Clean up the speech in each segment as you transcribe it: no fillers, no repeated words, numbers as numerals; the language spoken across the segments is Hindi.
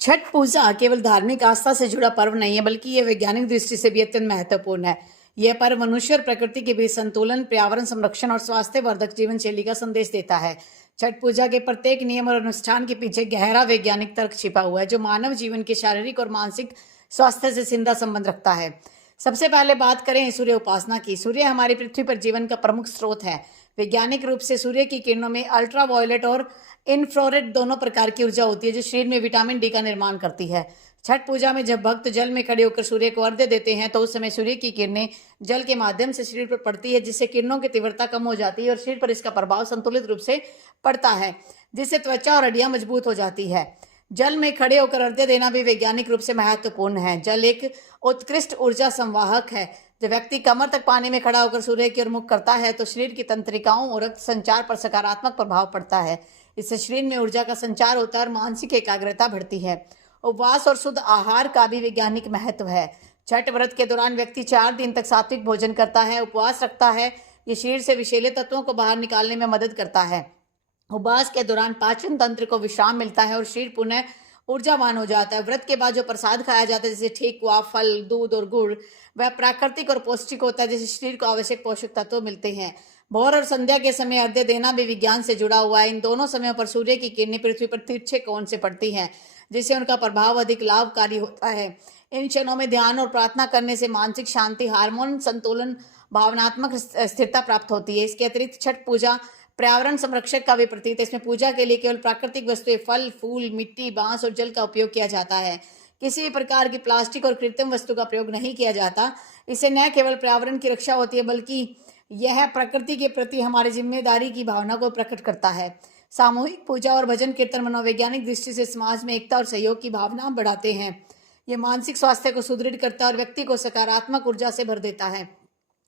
छठ पूजा केवल धार्मिक आस्था से जुड़ा पर्व नहीं है, बल्कि ये वैज्ञानिक दृष्टि से भी अत्यंत महत्वपूर्ण है। यह पर्व मनुष्य और प्रकृति के बीच संतुलन, पर्यावरण संरक्षण और स्वास्थ्यवर्धक जीवन शैली का संदेश देता है। छठ पूजा के प्रत्येक नियम और अनुष्ठान के पीछे गहरा वैज्ञानिक तर्क छिपा हुआ है, जो मानव जीवन के शारीरिक और मानसिक स्वास्थ्य से सीधा संबंध रखता है। सबसे पहले बात करें सूर्य उपासना की। सूर्य हमारी पृथ्वी पर जीवन का प्रमुख स्रोत है। वैज्ञानिक रूप से सूर्य की किरणों में अल्ट्रावायलेट और इंफ्रारेड दोनों प्रकार की ऊर्जा होती है, जो शरीर में विटामिन डी का निर्माण करती है। छठ पूजा में जब भक्त जल में खड़े होकर सूर्य को अर्घ्य देते हैं, तो उस समय सूर्य की किरणें जल के माध्यम से शरीर पर पड़ती है, जिससे किरणों की तीव्रता कम हो जाती है और शरीर पर इसका प्रभाव संतुलित रूप से पड़ता है, जिससे त्वचा और हड्डियां मजबूत हो जाती है। जल में खड़े होकर अर्घ्य देना भी वैज्ञानिक रूप से महत्वपूर्ण है। जल एक उत्कृष्ट ऊर्जा संवाहक है। जब व्यक्ति कमर तक पानी में खड़ा होकर सूर्य की ओर मुख करता है, तो शरीर की तंत्रिकाओं और रक्त संचार पर सकारात्मक प्रभाव पड़ता है। इससे शरीर में ऊर्जा का संचार होता है और मानसिक एकाग्रता बढ़ती है। उपवास और शुद्ध आहार का भी वैज्ञानिक महत्व है। छठ व्रत के दौरान व्यक्ति 4 दिन तक सात्विक भोजन करता है, उपवास रखता है। ये शरीर से विषैले तत्वों को बाहर निकालने में मदद करता है। उपवास के दौरान पाचन तंत्र को विश्राम मिलता है और शरीर पुनः ऊर्जावान हो जाता है। व्रत के बाद जो प्रसाद खाया जाता है, जैसे ठेकुआ, फल, दूध और गुड़, वह प्राकृतिक और पौष्टिक होता है, जिससे शरीर को आवश्यक पोषक तत्व मिलते हैं। भोर और संध्या के समय अर्घ्य देना भी विज्ञान से जुड़ा हुआ है। इन दोनों समयों पर सूर्य की किरणें पृथ्वी पर तिरछे कोण से पड़ती हैं, जिससे उनका प्रभाव अधिक लाभकारी होता है। इन क्षणों में ध्यान और प्रार्थना करने से मानसिक शांति, हार्मोन संतुलन, भावनात्मक स्थिरता प्राप्त होती है। इसके अतिरिक्त छठ पूजा पर्यावरण संरक्षक का भी प्रतीक है। इसमें पूजा के लिए केवल प्राकृतिक वस्तुएं, फल, फूल, मिट्टी, बांस और जल का उपयोग किया जाता है। किसी भी प्रकार की प्लास्टिक और कृत्रिम वस्तु का प्रयोग नहीं किया जाता। इससे न केवल पर्यावरण की रक्षा होती है, बल्कि यह प्रकृति के प्रति हमारी जिम्मेदारी की भावना को प्रकट करता है। सामूहिक पूजा और भजन कीर्तन मनोवैज्ञानिक दृष्टि से समाज में एकता और सहयोग की भावना बढ़ाते हैं। ये मानसिक स्वास्थ्य को सुदृढ़ करता है और व्यक्ति को सकारात्मक ऊर्जा से भर देता है।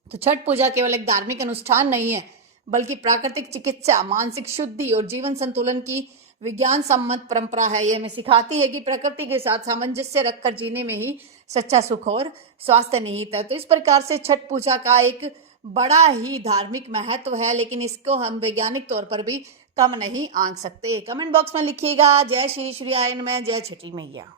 तो छठ पूजा केवल एक धार्मिक अनुष्ठान नहीं है, बल्कि प्राकृतिक चिकित्सा, मानसिक शुद्धि और जीवन संतुलन की विज्ञान सम्मत परंपरा है। यह हमें सिखाती है कि प्रकृति के साथ सामंजस्य रखकर जीने में ही सच्चा सुख और स्वास्थ्य निहित है। तो इस प्रकार से छठ पूजा का एक बड़ा ही धार्मिक महत्व है, लेकिन इसको हम वैज्ञानिक तौर पर भी कम नहीं आंक सकते। कमेंट बॉक्स में लिखिएगा। जय श्री श्री आयन में, जय छठी मैया।